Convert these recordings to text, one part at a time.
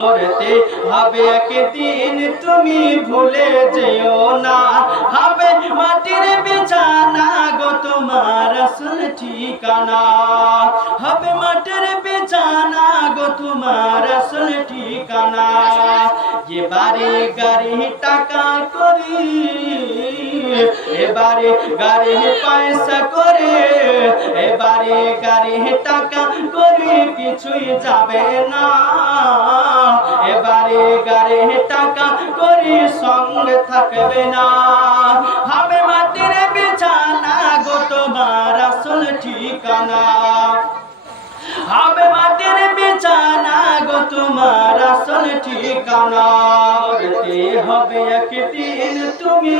মরতে হবে একদিন তুমি ভুলে যেও না হবে মাটির বিছানা গো তোমার আসল ঠিকানা হবে মাটির বিছানা গো তোমার আসল ঠিকানা এবারে গাড়ি টাকা করি এবারে গাড়ি পয়সা করে এবারে গাড়ি টাকা করে কিছুই যাবে না এবারে গাড়ি টাকা করে সঙ্গে থাকবে না হবে মাটির বিছানা গো তোমার আসল ঠিকানা হবে মাটির বিছানা গো তোমার আসল ঠিকানা মরতে হবে একদিন তুমি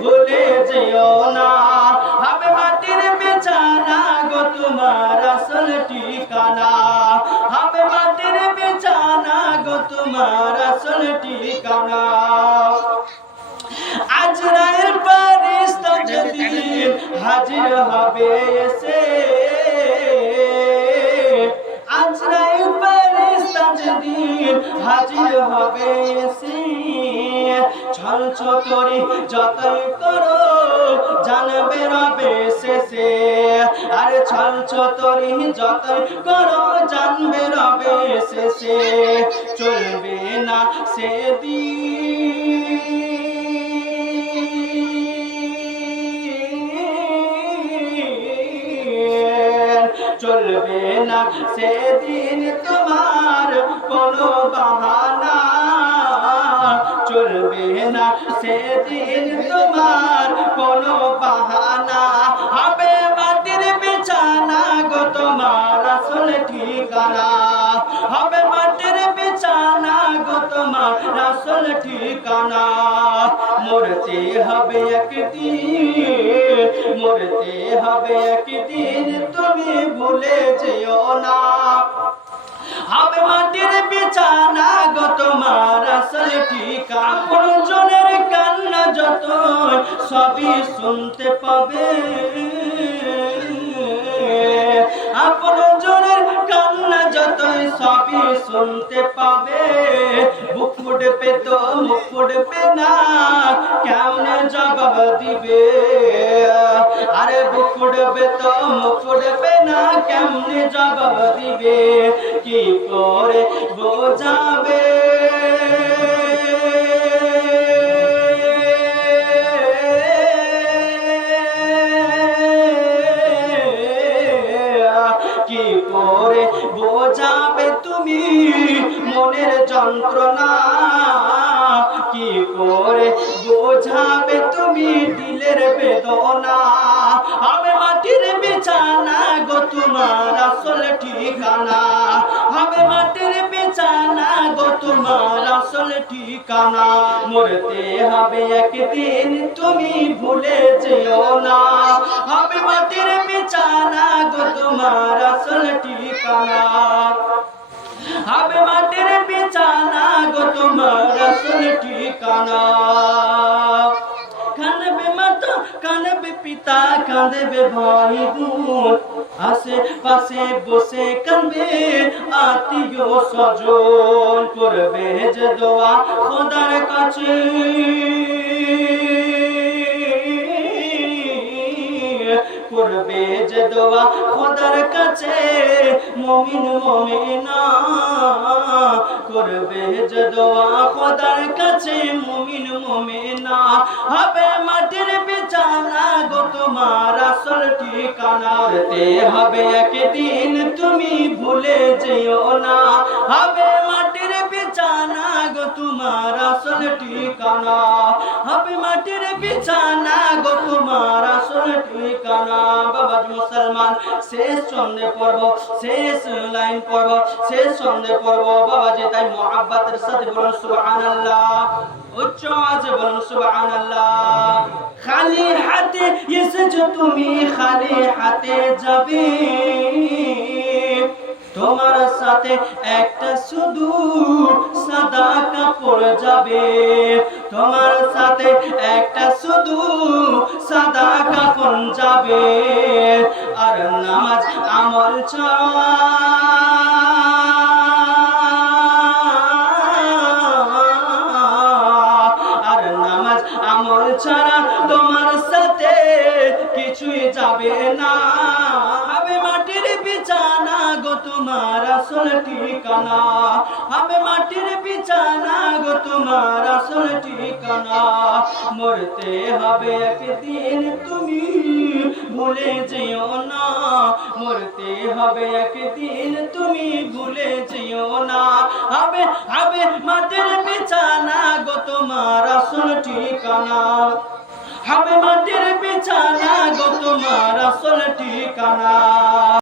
ভুলে যেও না হবে মাটির বিছানা গো তোমার আসল ঠিকানা হবে মাটির বিছানা গো তোমার আসল ঠিকানা আজরাইল ফেরেশতা যেদিন হাজির হবে এসে আজরাইল ফেরেশতা যেদিন হাজির হবে এসে ছলছতরি যতই করো জানবে রবে শেষে আরে ছলছতরি যতই করো জানবে রবে শেষে চলবে না সেদিন চলবে না সেদিন তোমার কোনো বাহানা চলবে না সেদিন তোমার কোনো বাহানা হবে মাটির বিছানা গো তোমার আসল ঠিকানা হবে মাটির বিছানা গো তোমার আসল ঠিকানা মরতে হবে একদিন মরতে হবে একদিন তুমি ভুলে যেও না হবে মাটির বিছানা গো তোমার আসল ঠিকানা আপনজনের কান্না যত সবই শুনতে পাবে আপনজনের কান্না যতই সবই শুনতে পাবে বুক ফুটবে তো মুখ ফুটবে না কেমনে জবাব দিবে আরে বুক ফুটবে তো মুখ ফুটবে না কেমনে জবাব দিবে কি করে বোঝাবে কি করে বোঝাবে তুমি মনের যন্ত্রণা কি করে বোঝাবে তুমি দিলের বেদনা হবে মাটির বিছানা গো তোমার আসল ঠিকানা হবে মাটির বিছানা গো তোমার আসল ঠিকানা মরতে হবে একদিন তুমি ভুলে যেও না হবে মাটির বিছানা গো তোমার আসল ঠিকানা হবে মাটির বিছানা গো তোমার আসল ঠিকানা কাঁদবে মাতা কাঁদবে পিতা কাঁদবে ভাই বোন আশেপাশে বসে কাঁদবে আত্মীয় স্বজন করবে যে দোয়া খোদার কাছে করবে যে দোয়া খোদার কাছে মুমিন মুমিনা করবে যে দোয়া খোদার কাছে মুমিন মুমিনা হবে মাটির বিছানা গো তোমার আসল ঠিকানা তে হবে একদিন তুমি ভুলে যেও না হবে মাটির বিছানা গো তোমার আসল ঠিকানা হবে মাটির বিছানা গো তোমার আসল ঠিকানা বাবা মুসলমান শেষ ছন্দে পড়ব শেষ লাইন পড়ব শেষ ছন্দে পড়ব বাবাজি তাই মুহাব্বতের সাথে বলুন সুবহানাল্লাহ উচ্চ আওয়াজে বলুন সুবহানাল্লাহ খালি হাতে এসেছো তুমি খালি হাতে যাবে তোমার সাথে একটা শুধু সাদা কাপড় যাবে তোমার সাথে একটা শুধু সাদা কাপড় যাবে আর নামাজ আমল ছাড়া যাবে না হবে মাটির বিছানা গো তোমার আসল ঠিকানা হবে মাটির বিছানা গো তোমার আসল ঠিকানা মরতে হবে একদিন তুমি ভুলে যেও না মরতে হবে একদিন তুমি ভুলে যেও না হবে হবে মাটির বিছানা গো তোমার আসল ঠিকানা হবে মাটির বিছানা গো তোমার আসল ঠিকানা